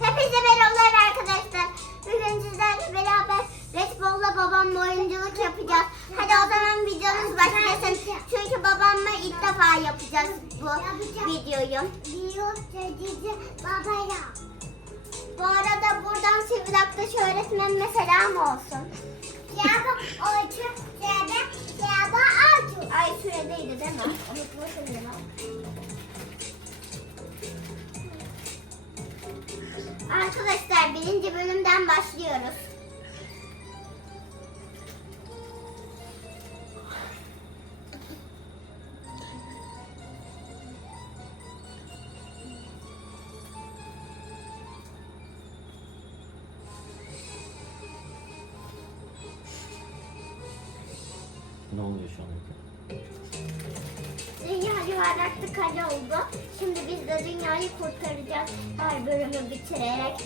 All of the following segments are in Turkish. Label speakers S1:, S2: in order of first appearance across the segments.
S1: Hepinize merhabalar arkadaşlar. Bugün sizlerle beraber Red Bull'la babamla oyunculuk yapacağız. Hadi o zaman videomuz başlasın. Çünkü babamla ilk defa yapacağız bu videoyu. babaya. Bu arada buradan Sivrilaktaş öğretmenime selam olsun. Ay süredeydi değil mi? Unutmuşum ya. Arkadaşlar birinci bölümden başlıyoruz.
S2: Ne oluyor şu an?
S1: Yuvarlaklı kale oldu. Şimdi biz de dünyayı kurtaracağız her bölümü bitirerek.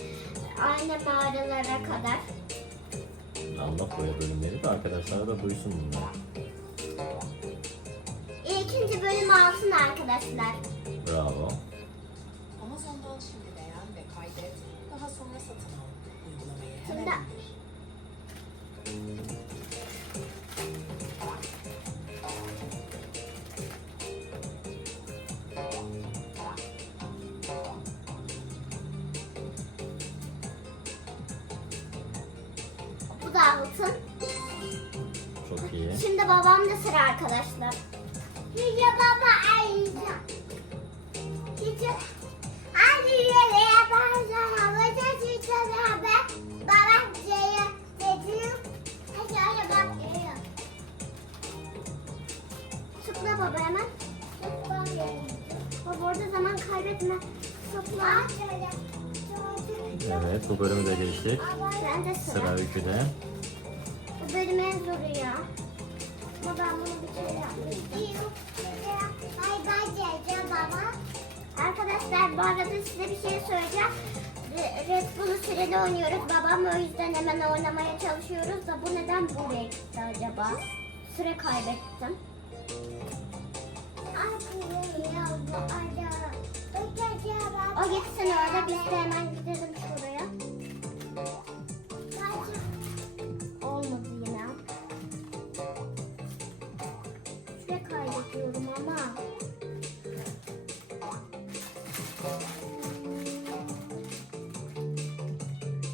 S1: Aynı mağaralara kadar.
S2: Anlat boya bölümleri de arkadaşlar da duysun bunları.
S1: İkinci bölüm alsın arkadaşlar.
S2: Bravo.
S3: Amazon'dan şimdi beğen ve kaydet. Daha sonra satın al. Uygulamayı hemen
S1: Şimdi-
S2: İyi.
S1: Şimdi babam da sıra arkadaşlar. Yüce baba arayacağım. Yüce Hadi yere yaparsana. Bıca çiçe beraber. Baba şeye dedim. Hadi öyle bak geliyor. Tıkla baba hemen. Tıkla Baba orada zaman kaybetme. Tıkla.
S2: Evet bu bölümü de geçtik.
S1: Sıra
S2: Öykü'de.
S1: Bu bölüm en zoru ya. Ama ben bunu bir kere yapmıştım. Bay bay Cece baba. Arkadaşlar bu arada size bir şey söyleyeceğim. Re- Red Bull'u süreli oynuyoruz. Babam o yüzden hemen oynamaya çalışıyoruz da bu neden buraya gitti acaba? Süre kaybettim. O gitsin orada biz de hemen gidelim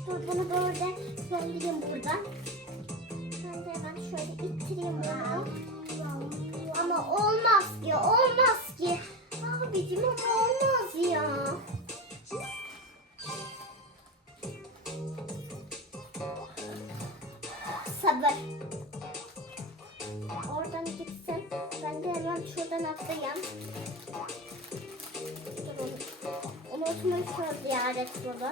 S1: Dur bunu böyle söyleyeyim buradan. Ben de hemen şöyle ittireyim bunu. Unutmuşuz ya Resul'u.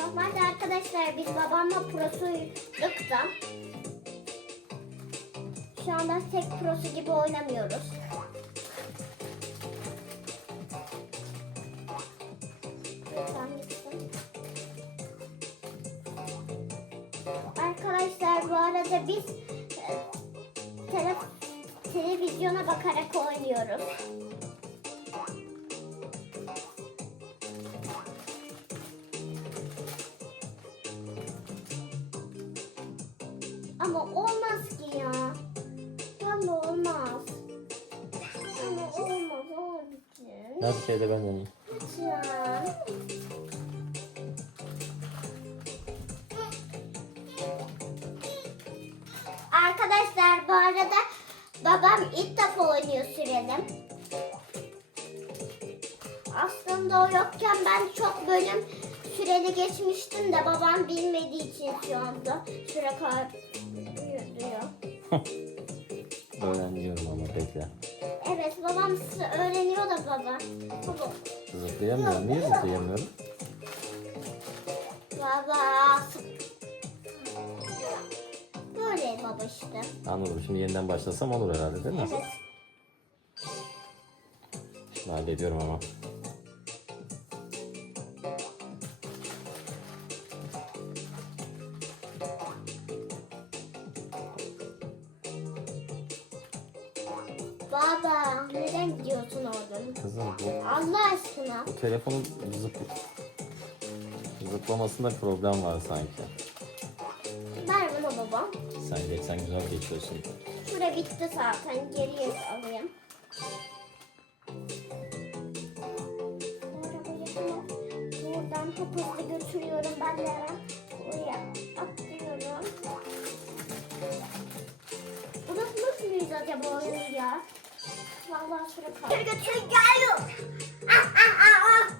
S1: Normalde arkadaşlar biz babamla prosuyduk da. Şu anda tek prosu gibi oynamıyoruz. Arkadaşlar bu arada biz e, tele- televizyona bakarak oynuyoruz. Ama olmaz ki ya. Vallahi olmaz. Ama olmaz abicim.
S2: Her şeyde ben deneyim.
S1: Lütfen. Arkadaşlar bu arada babam ilk defa oynuyor sürelim. Aslında o yokken ben çok bölüm süreli geçmiştim de babam bilmediği için şu anda süre kaybediyor.
S2: Öğreniyorum ama bekle.
S1: Evet babam öğreniyor da baba. Baba.
S2: Zıplayamıyorum. Niye zıplayamıyorum?
S1: Baba. Böyle baba işte.
S2: Anladım. Şimdi yeniden başlasam olur herhalde değil mi?
S1: Evet.
S2: Şimdi hallediyorum ama.
S1: Baba neden gidiyorsun oradan?
S2: Kızım bu,
S1: Allah aşkına.
S2: bu telefonu zıp, Zıplamasında problem var sanki.
S1: Ver bunu baba.
S2: Sen geç, sen güzel geçiyorsun.
S1: Şura bitti zaten. Geriye alayım. Arabayı buradan hop hızlı götürüyorum ben de hemen. Buraya atlıyorum. Unutmuş muyuz acaba oyunu ya? Vallahi süre kaldı. Götür geliyor. Ah ah ah ah.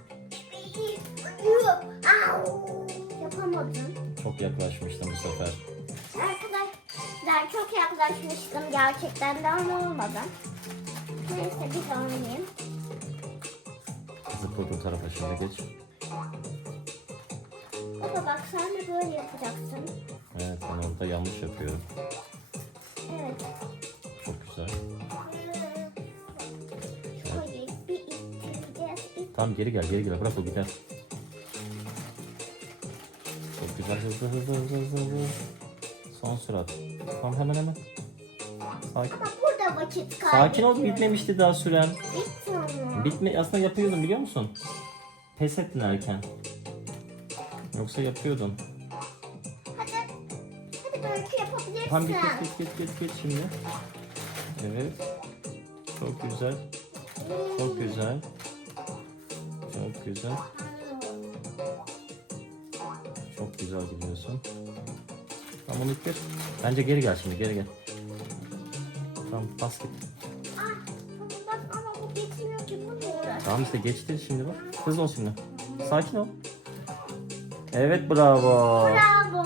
S1: Au. Yapamadım.
S2: Çok yaklaşmıştım bu sefer.
S1: Arkadaşlar çok yaklaşmıştım gerçekten de ama olmadı. Neyse bir oynayayım.
S2: Zıpladığın tarafa şimdi geç.
S1: Baba bak sen de böyle yapacaksın.
S2: Evet ben orada yanlış yapıyorum.
S1: Evet.
S2: Çok güzel. Tamam geri gel geri gel bırak o gider. Çok güzel hızlı hızlı hızlı hızlı hızlı. Son sürat. Tamam hemen hemen. Sakin.
S1: Ama burada vakit kaybediyoruz.
S2: Sakin ol bitmemişti daha süren.
S1: Bitti ama.
S2: Bitme aslında yapıyordun biliyor musun? Pes ettin erken. Yoksa yapıyordun.
S1: Hadi. Hadi böyle yapabilirsin.
S2: Tamam git git git git git şimdi. Evet. Çok güzel. Çok güzel. Çok güzel. Çok güzel gidiyorsun. Tamam onu ittir. Bence geri gel şimdi geri gel. Tamam bas git. Tamam işte geçti şimdi bak. Hızlı ol şimdi. Sakin ol. Evet bravo.
S1: Bravo.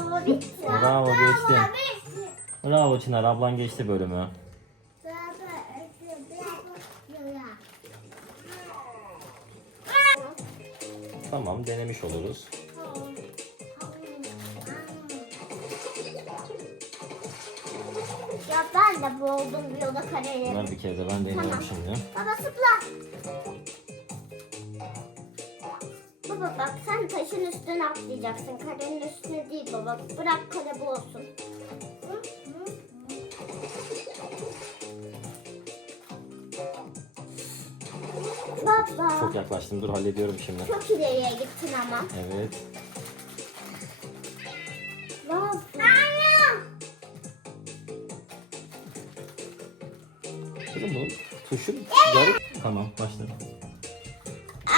S2: Bravo geçti. Bravo Çınar ablan geçti bölümü. Tamam denemiş oluruz.
S1: Ya ben de boğuldum bir yola kareyi.
S2: Bunlar bir kere de ben deniyorum
S1: Tamam.
S2: şimdi.
S1: Baba zıpla. Baba bak sen taşın üstüne atlayacaksın. Karenin üstüne değil baba. Bırak kare bu olsun. Baba.
S2: Çok yaklaştım dur hallediyorum şimdi.
S1: Çok ileriye gittin ama.
S2: Evet.
S1: Baba.
S2: Kızım bu tuşu garip. Tamam başladım.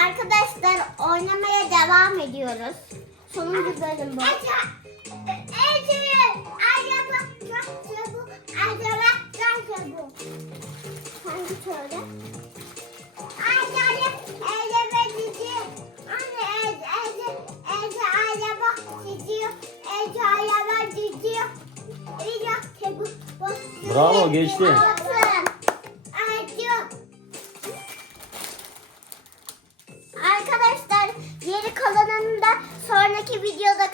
S1: Arkadaşlar oynamaya devam ediyoruz. Sonuncu bölüm bu.
S2: Bravo, geçti.
S1: Arkadaşlar geri kalanını da sonraki videoda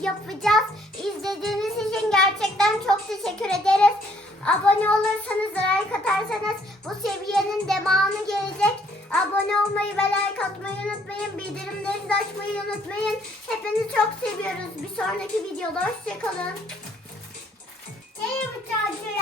S1: yapacağız. İzlediğiniz için gerçekten çok teşekkür ederiz. Abone olursanız, like atarsanız bu seviyenin devamı gelecek. Abone olmayı ve like atmayı unutmayın. Bildirimleri de açmayı unutmayın. Hepinizi çok seviyoruz. Bir sonraki videoda hoşçakalın.